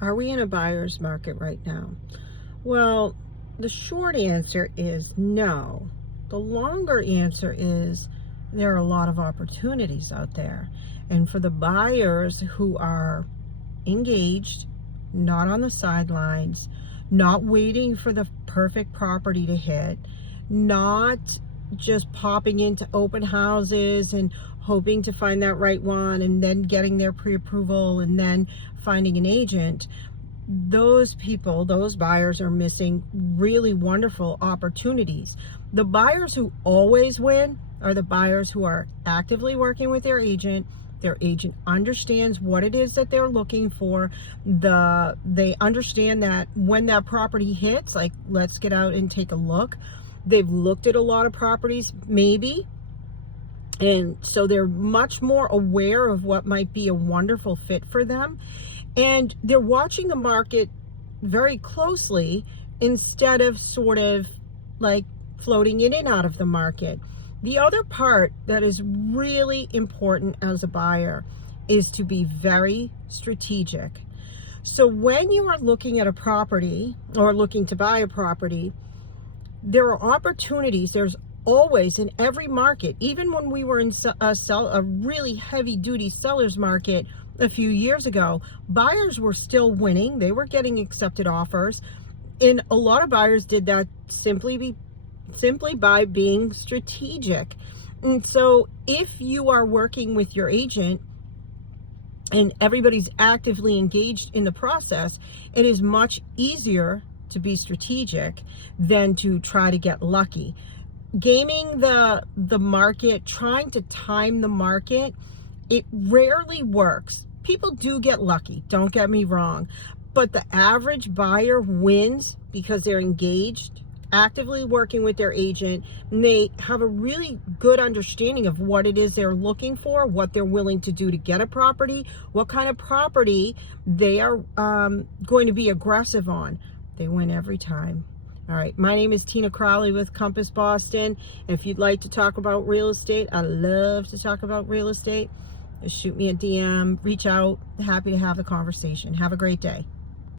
Are we in a buyer's market right now? Well, the short answer is no. The longer answer is there are a lot of opportunities out there. And for the buyers who are engaged, not on the sidelines, not waiting for the perfect property to hit, not just popping into open houses and hoping to find that right one and then getting their pre-approval and then finding an agent, those people, those buyers are missing really wonderful opportunities. The buyers who always win are the buyers who are actively working with their agent. Their agent understands what it is that they're looking for. They understand that when that property hits, like, let's get out and take a look. They've looked at a lot of properties, maybe, and so they're much more aware of what might be a wonderful fit for them. And they're watching the market very closely instead of sort of like floating in and out of the market. The other part that is really important as a buyer is to be very strategic. So when you are looking at a property or looking to buy a property, there are opportunities. There's always, in every market, even when we were in a really heavy duty seller's market a few years ago, buyers were still winning. They were getting accepted offers. And a lot of buyers did that simply by being strategic. And so if you are working with your agent and everybody's actively engaged in the process, it is much easier to be strategic than to try to get lucky. Gaming the market, trying to time the market, it rarely works. People do get lucky, don't get me wrong, but the average buyer wins because they're engaged, actively working with their agent, and they have a really good understanding of what it is they're looking for, what they're willing to do to get a property, what kind of property they are going to be aggressive on. They win every time. All right, my name is Tina Crowley with Compass Boston. If you'd like to talk about real estate, I love to talk about real estate. Just shoot me a DM, reach out. Happy to have the conversation. Have a great day.